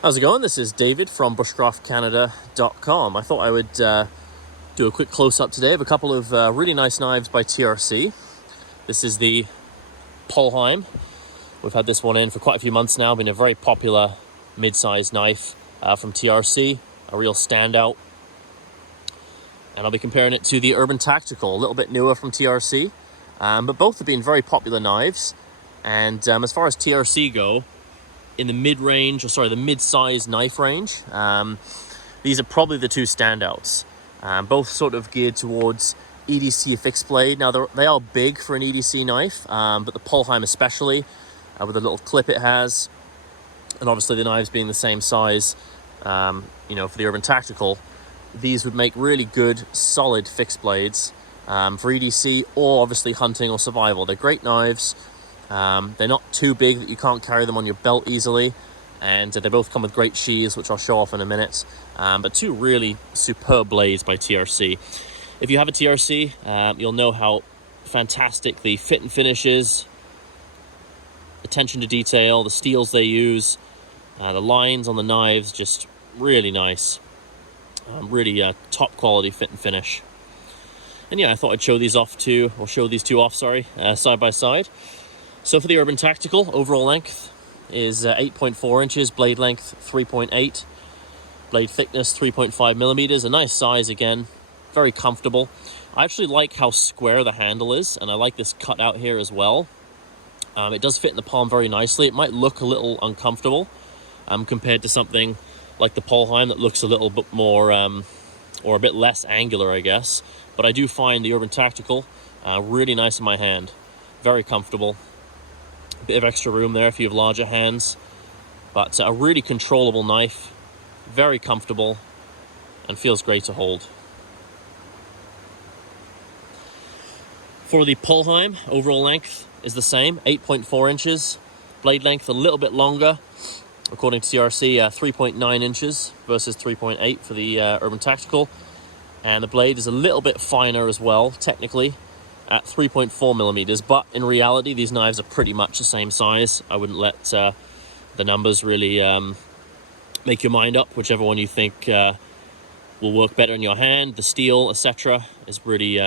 How's it going? This is David from bushcraftcanada.com. I thought I would do a quick close-up today of a couple of really nice knives by TRC. This is the Polheim. We've had this one in for quite a few months now. Been a very popular mid-sized knife from TRC, a real standout. And I'll be comparing it to the Urban Tactical, a little bit newer from TRC. But both have been very popular knives. And as far as TRC go, in the the mid-size knife range, these are probably the two standouts. Both sort of geared towards EDC fixed blade. Now they are big for an EDC knife, but the Polheim especially, with the little clip it has, and obviously the knives being the same size, for the Urban Tactical, these would make really good, solid fixed blades for EDC or obviously hunting or survival. They're great knives. They're not too big that you can't carry them on your belt easily, and they both come with great sheaths, which I'll show off in a minute. But two really superb blades by TRC. If you have a TRC, you'll know how fantastic the fit and finish is, attention to detail, the steels they use, the lines on the knives, just really nice. Really top quality fit and finish. And yeah, I thought I'd show these two off, side by side. So for the Urban Tactical, overall length is 8.4 inches, blade length 3.8, blade thickness 3.5 millimeters, a nice size again, very comfortable. I actually like how square the handle is, and I like this cut out here as well. It does fit in the palm very nicely. It might look a little uncomfortable compared to something like the Polheim that looks a little bit more, or a bit less angular, I guess. But I do find the Urban Tactical really nice in my hand, very comfortable. Bit of extra room there if you have larger hands, but a really controllable knife, very comfortable, and feels great to hold. For the Polheim, overall length is the same, 8.4 inches, blade length a little bit longer, according to TRC, 3.9 inches versus 3.8 for the Urban Tactical, and the blade is a little bit finer as well, technically, at 3.4 millimeters, but in reality these knives are pretty much the same size. I wouldn't let the numbers really make your mind up. Whichever one you think will work better in your hand, the steel, etc., is really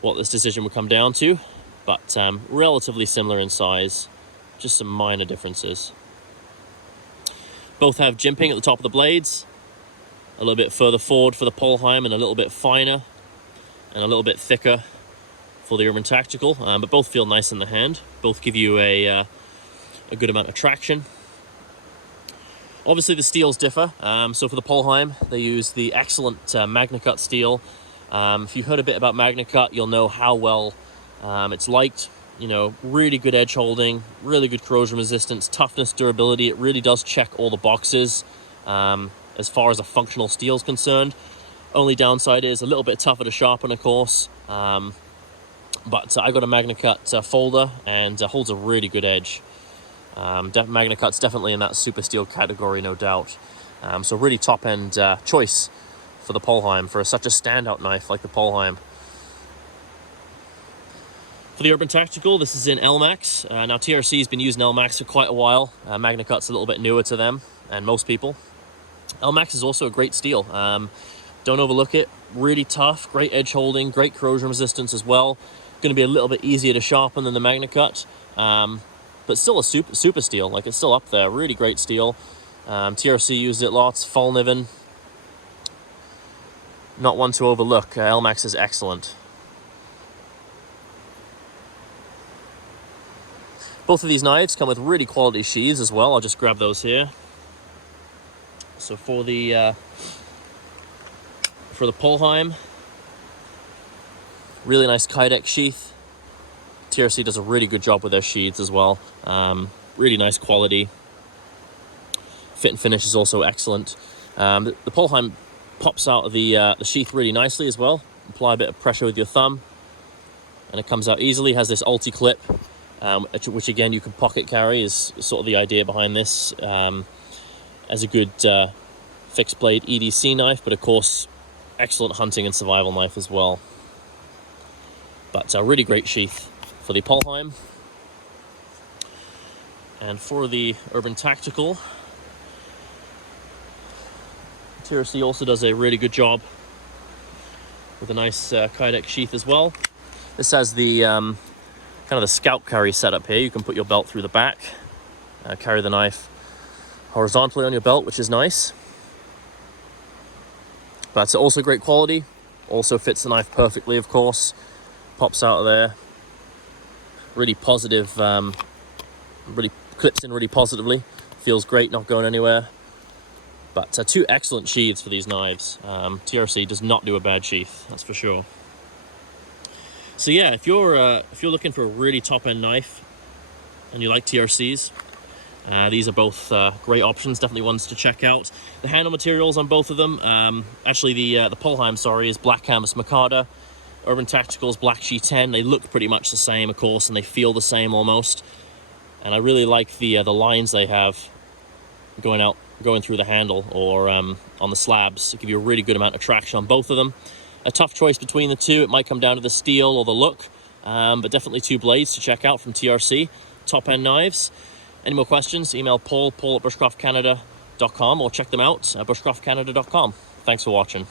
what this decision would come down to, but relatively similar in size, just some minor differences. Both have jimping at the top of the blades, a little bit further forward for the Polheim and a little bit finer and a little bit thicker for the Urban Tactical, but both feel nice in the hand. Both give you a good amount of traction. Obviously the steels differ. So for the Polheim, they use the excellent MagnaCut steel. If you've heard a bit about MagnaCut, you'll know how well it's liked. Really good edge holding, really good corrosion resistance, toughness, durability. It really does check all the boxes as far as a functional steel is concerned. Only downside is a little bit tougher to sharpen, of course. But I got a MagnaCut folder, and holds a really good edge. MagnaCut's definitely in that super steel category, no doubt. So really top-end choice for the Polheim, for such a standout knife like the Polheim. For the Urban Tactical, this is in Elmax. Now TRC's been using Elmax for quite a while. MagnaCut's a little bit newer to them and most people. Elmax is also a great steel. Don't overlook it. Really tough, great edge holding, great corrosion resistance as well. Going to be a little bit easier to sharpen than the MagnaCut, but still a super steel. Like, it's still up there. Really great steel. TRC used it lots. Fallkniven, not one to overlook. Elmax is excellent. Both of these knives come with really quality sheaths as well. I'll just grab those here. So for the Polheim, really nice Kydex sheath. TRC does a really good job with their sheaths as well. Really nice quality. Fit and finish is also excellent. The Polheim pops out of the sheath really nicely as well. Apply a bit of pressure with your thumb, and it comes out easily. Has this ulti-clip, which again you can pocket carry, is sort of the idea behind this, as a good fixed blade EDC knife, but of course excellent hunting and survival knife as well. But a really great sheath for the Polheim. And for the Urban Tactical, TRC also does a really good job with a nice Kydex sheath as well. This has the kind of the scalp carry setup here. You can put your belt through the back, carry the knife horizontally on your belt, which is nice. But it's also great quality. Also fits the knife perfectly, of course. Pops out of there. Really positive, really clips in really positively. Feels great, not going anywhere. But two excellent sheaths for these knives. TRC does not do a bad sheath, that's for sure. So yeah, if you're looking for a really top-end knife and you like TRCs, these are both great options, definitely ones to check out. The handle materials on both of them, actually the Polheim, sorry, is black canvas micarta. Urban Tactical's Black G10. They look pretty much the same, of course, and they feel the same almost. And I really like the lines they have going through the handle or on the slabs. It give you a really good amount of traction on both of them. A tough choice between the two. It might come down to the steel or the look, but definitely two blades to check out from TRC. Top-end knives. Any more questions, email Paul at bushcraftcanada.com, or check them out at bushcraftcanada.com. Thanks for watching.